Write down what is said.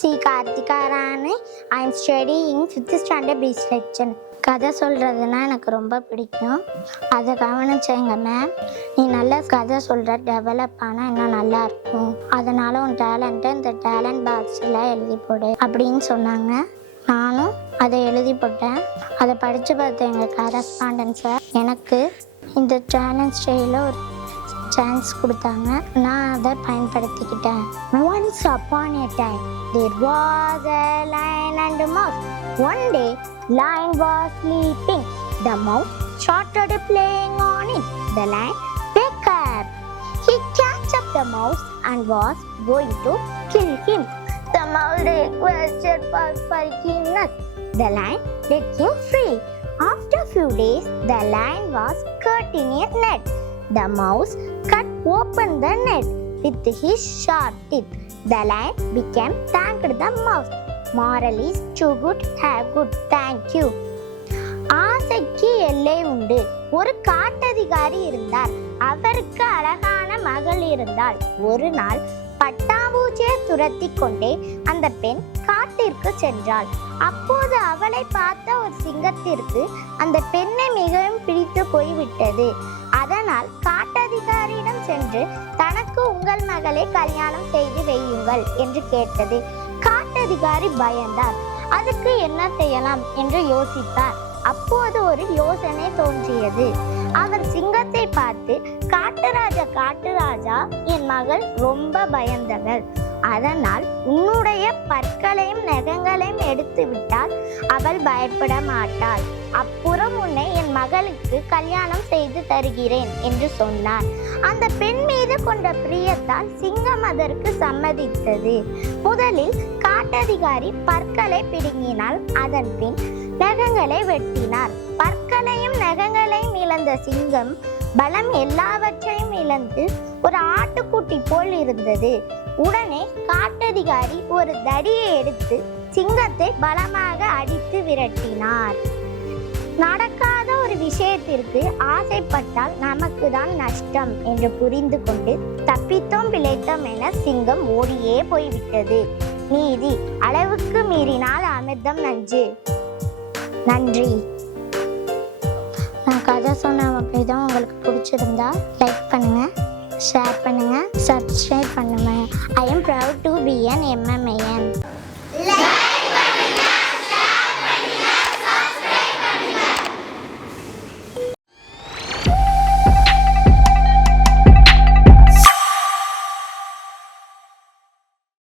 Sri C. Karthika Rani. I am studying 5th standard கதை சொல்கிறதுனா எனக்கு ரொம்ப பிடிக்கும் அதை கவனிச்சேங்க மேம் நீ நல்ல கதை சொல்கிற டெவலப் ஆனால் இன்னும் நல்லா இருக்கும் அதனால் உன் டேலண்ட்டை இந்த டேலண்ட் பாக்ஸில் எழுதி போடு அப்படின்னு சொன்னாங்க நானும் அதை எழுதி போட்டேன் அதை படித்து பார்த்த எங்கள் கரஸ்பாண்டன்ஸை எனக்கு இந்த சேலஞ்ச் ஸ்டைலில் ஒரு சான்ஸ் கொடுத்தாங்க நான் அதை பயன்படுத்திக்கிட்டேன் once upon a time there was a lion and a mouse one day lion was sleeping the mouse started playing on it the lion wake up he catch up the mouse and was going to kill him the mouse requested for forgiveness the lion let him free after few days the lion was caught in a net The mouse cut open the net with his sharp teeth. The lion became thanked the mouse. Moral is too good, have good, thank you. ஆசைக்கு எல்லை உண்டு ஒரு காட்டதிகாரி இருந்தார் அவருக்கு அழகான மகள் இருந்தாள் ஒரு நாள் பட்டாம்பூச்சியை துரத்தி கொண்டே அந்த பெண் காட்டிற்கு சென்றாள் அப்போது அவளை பார்த்த ஒரு சிங்கத்திற்கு அந்த பெண்ணை மிகவும் பிடித்து போய்விட்டது ஆனால் காட்டதிகாரியிடம் சென்று தனக்கு உங்கள் மகளை கல்யாணம் செய்து வையுங்கள் என்று கேட்டது. காட்டதிகாரி பயந்தார். அதுக்கு என்ன செய்யலாம்? என்று யோசித்தார். அப்போது ஒரு யோசனை தோன்றியது. அவர் சிங்கத்தை பார்த்து காட்டுராஜா காட்டுராஜா என் மகள் ரொம்ப பயந்தவள். அதனால் உன்னுடைய பற்களையும் நகங்களையும் எடுத்து அவள் பயப்பட மாட்டாள். அப்புறம் உன்னை என் மகளுக்கு கல்யாணம் செய்து தருகிறேன் என்று சொன்னார். அந்த பெண் மீது கொண்ட பிரியத்தால் சிங்கம் அதற்கு சம்மதித்தது. முதலில் காட்டதிகாரி பற்களை பிடுங்கினால் அதன் பின் நகங்களை வெட்டினார். பற்களையும் நகங்களையும் இழந்த சிங்கம் பலம் எல்லாவற்றையும் இழந்து ஒரு ஆட்டுக்குட்டி போல் இருந்தது. உடனே காட்டதிகாரி ஒரு தடியை எடுத்து சிங்கத்தை பலமாக அடித்து விரட்டினார். நடக்காத ஒரு விஷயத்திற்கு ஆசைப்பட்டால் நமக்கு தான் நஷ்டம் என்று புரிந்து கொண்டு தப்பித்தோம் பிழைத்தோம் என சிங்கம் ஓடியே போய்விட்டது. நீதி அளவுக்கு மீறினால் அமிர்தம் நஞ்சு. நன்றி. நான் கதை சொன்ன விதம் உங்களுக்கு பிடிச்சிருந்தா லைக் பண்ணுங்கள் ஷேர் பண்ணுங்கள் சப்ஸ்கிரைப் பண்ணுங்க. I am proud to be an MMAN